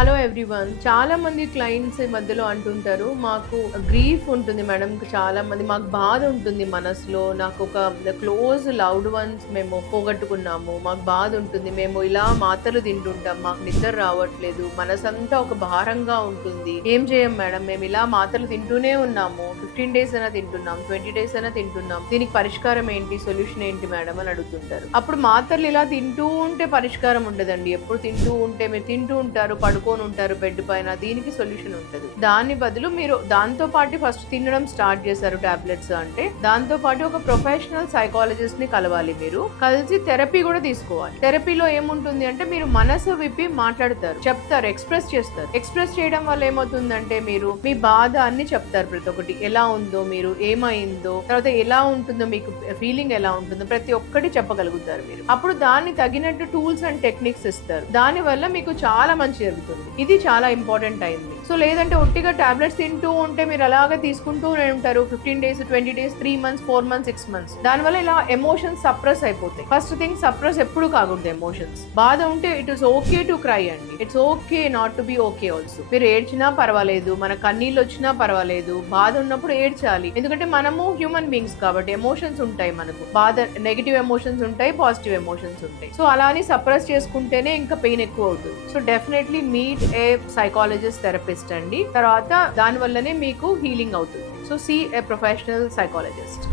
Hello everyone. చాలా మంది clients ఈ మధ్యలో అంటుంటారు, మాకు గ్రీఫ్ ఉంటుంది మేడం, చాలా మంది మాకు బాధ ఉంటుంది మనసులో, నాకు ఒక క్లోజ్ లవ్డ్ వన్స్ మేము పోగొట్టుకున్నాము, మాకు బాధ ఉంటుంది, మేము ఇలా మాత్రలు తింటుంటాం, మాకు నిద్ర రావట్లేదు, మనసంతా ఒక భారంగా ఉంటుంది, ఏం చేయం మేడం, మేము ఇలా మాత్రలు తింటూనే ఉన్నాము, 15 days అయినా తింటున్నాం, 20 days అయినా తింటున్నాం, దీనికి పరిష్కారం ఏంటి, సొల్యూషన్ ఏంటి మేడం అని అడుగుతుంటారు. అప్పుడు మాత్రలు ఇలా తింటూ ఉంటే పరిష్కారం ఉండదండి. ఎప్పుడు తింటూ ఉంటే మీరు తింటూ ఉంటారు, పడుకొని ఉంటారు బెడ్ పైన, దీనికి సొల్యూషన్ ఉంటుంది. దాని బదులు మీరు దాంతో పాటు ఫస్ట్ తినడం స్టార్ట్ చేశారు టాబ్లెట్స్ అంటే, దాంతో పాటు ఒక ప్రొఫెషనల్ సైకాలజిస్ట్ ని కలవాలి, మీరు కలిసి థెరపీ కూడా తీసుకోవాలి. థెరపీలో ఏముంటుంది అంటే మీరు మనసు విప్పి మాట్లాడతారు, చెప్తారు, ఎక్స్ప్రెస్ చేస్తారు. ఎక్స్ప్రెస్ చేయడం వల్ల ఏమవుతుందంటే మీరు మీ బాధ అన్ని చెప్తారు, ప్రతి ఒక్కటి ఎలా ఉందో, మీరు ఏమైందో, తర్వాత ఎలా ఉంటుందో, మీకు ఫీలింగ్ ఎలా ఉంటుందో ప్రతి ఒక్కటి చెప్పగలుగుతారు మీరు. అప్పుడు దాన్ని తగినట్టు టూల్స్ అండ్ టెక్నిక్స్ ఇస్తారు. దాని వల్ల మీకు చాలా మంచి జరుగుతుంది. ఇది చాలా ఇంపార్టెంట్ అయింది. సో లేదంటే ఒట్టిగా టాబ్లెట్స్ తింటూ ఉంటే మీరు అలాగే తీసుకుంటూనే ఉంటారు, 15 days, 20 days, 3 months, 4 months, 6 months. దానివల్ల ఇలా ఎమోషన్స్ సప్రెస్ అయిపోతాయి. ఫస్ట్ థింగ్, సప్రెస్ ఎప్పుడు కాకూడదు ఎమోషన్స్. బాధ ఉంటే it is okay to cry అండి, it's okay not to be okay also. మీరు ఏడ్చినా పర్వాలేదు, మన కన్నీళ్ళు వచ్చినా పర్వాలేదు, బాధ ఉన్నప్పుడు ఏడ్చాలి. ఎందుకంటే మనము హ్యూమన్ బీయింగ్స్ కాబట్టి ఎమోషన్స్ ఉంటాయి మనకు. బాధ, నెగిటివ్ ఎమోషన్స్ ఉంటాయి, పాజిటివ్ ఎమోషన్స్ ఉంటాయి. సో అలా అని సప్రెస్ చేసుకుంటేనే ఇంకా పెయిన్ ఎక్కువ అవుతుంది. So definitely meet a psychologist, therapist అండి. తర్వాత దాని వల్లనే మీకు హీలింగ్ అవుతుంది. So see a professional psychologist.